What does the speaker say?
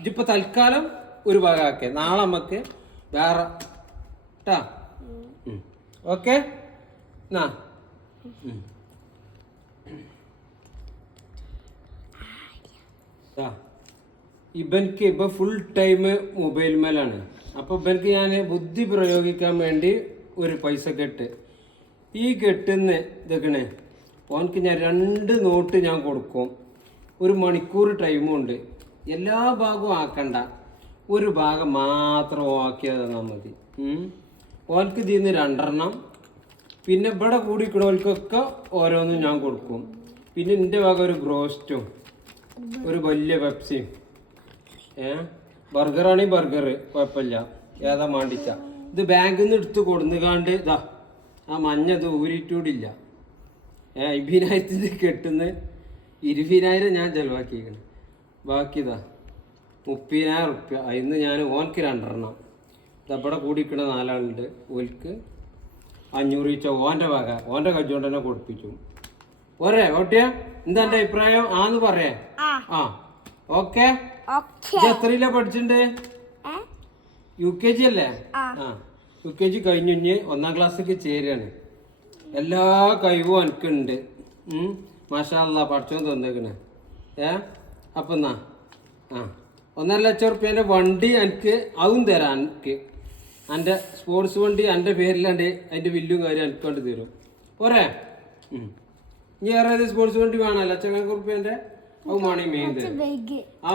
ഇതിപ്പോ തൽക്കാലം ഒരു ഭാഗമാക്കെ, നാളെ നമുക്ക് വേറെ ട്ടാ. ഓക്കെ എന്നാ ഇവൻക്ക് ഇപ്പൊ ഫുൾ ടൈം മൊബൈൽ മേലാണ്. അപ്പൊ ഇവൻക്ക് ഞാൻ ബുദ്ധി പ്രയോഗിക്കാൻ വേണ്ടി ഒരു പൈസ കെട്ട്, ഈ കെട്ടുന്ന ഇതൊക്കെ ഓനക്ക് ഞാൻ 2 നോട്ട് ഞാൻ കൊടുക്കും. 1 മണിക്കൂർ ടൈമുണ്ട്. എല്ലാ ഭാഗവും ആക്കണ്ട, ഒരു ഭാഗം മാത്രം ആക്കിയാൽ തന്നാൽ മതി. ഓനക്ക് ഇതിന്ന് 2 എണ്ണം, പിന്നെ ഇവിടെ കൂടിക്കണവർക്കൊക്കെ ഓരോന്നും ഞാൻ കൊടുക്കും. പിന്നെ എൻ്റെ ഭാഗം ഒരു ബ്രോസ്റ്റും ഒരു വലിയ പെപ്സിയും. ബർഗറാണെങ്കിൽ ബർഗർ കുഴപ്പമില്ല, ഏതാ മാണ്ടിച്ച. ഇത് ബാങ്കിൽ നിന്ന് എടുത്ത് കൊടുന്നുകാണ്ട് ഇതാ ആ മഞ്ഞ ഇത് ഊരിട്ടൂടില്ല. 20,000 കെട്ടുന്ന 20,000 ഞാൻ ചിലവാക്കിയിരിക്കണം. ബാക്കി ഇതാ 30,000 റുപ്യ. അതിന്ന് ഞാൻ ഓനക്ക് 2 എണ്ണം, ഇതവിടെ കൂടിക്കണ 4 ആളുണ്ട്, ഓൽക്ക് 500 വെച്ച ഓൻ്റെ വക, ഓൻ്റെ കജ്ജോണ്ട് തന്നെ കൊടുപ്പിച്ചു. പോരെ ഓട്ടിയ? എന്താ എൻ്റെ അഭിപ്രായം? ആന്ന് പറയേ? ആ ഓക്കെ. എത്രയിലാ പഠിച്ചിട്ടുണ്ട്? UKG അല്ലേ? UKG കഴിഞ്ഞ് 1-ാം ക്ലാസ്സിലേക്ക് ചേരാണ്. എല്ലാ കഴിവും എനിക്കുണ്ട്. മാഷാ അല്ലാ, പഠിച്ചോന്ന് തന്നേക്കണേ. അപ്പം എന്നാ 1.5 ലക്ഷം റുപ്യേൻ്റെ വണ്ടി എനിക്ക് അതും തരാം. എനിക്ക് എൻ്റെ സ്പോർട്സ് വണ്ടി എൻ്റെ പേരിലാണ്ട് അതിൻ്റെ ബില്ലും കാര്യം എനിക്ക് കൊണ്ട് തരും. പോരെ? ഇനി വേറെ സ്പോർട്സ് വണ്ടി വേണം, 1 ലക്ഷം റുപ്യേൻ്റെ അത് വേണമെങ്കിൽ മെയിൻ തരും. ആ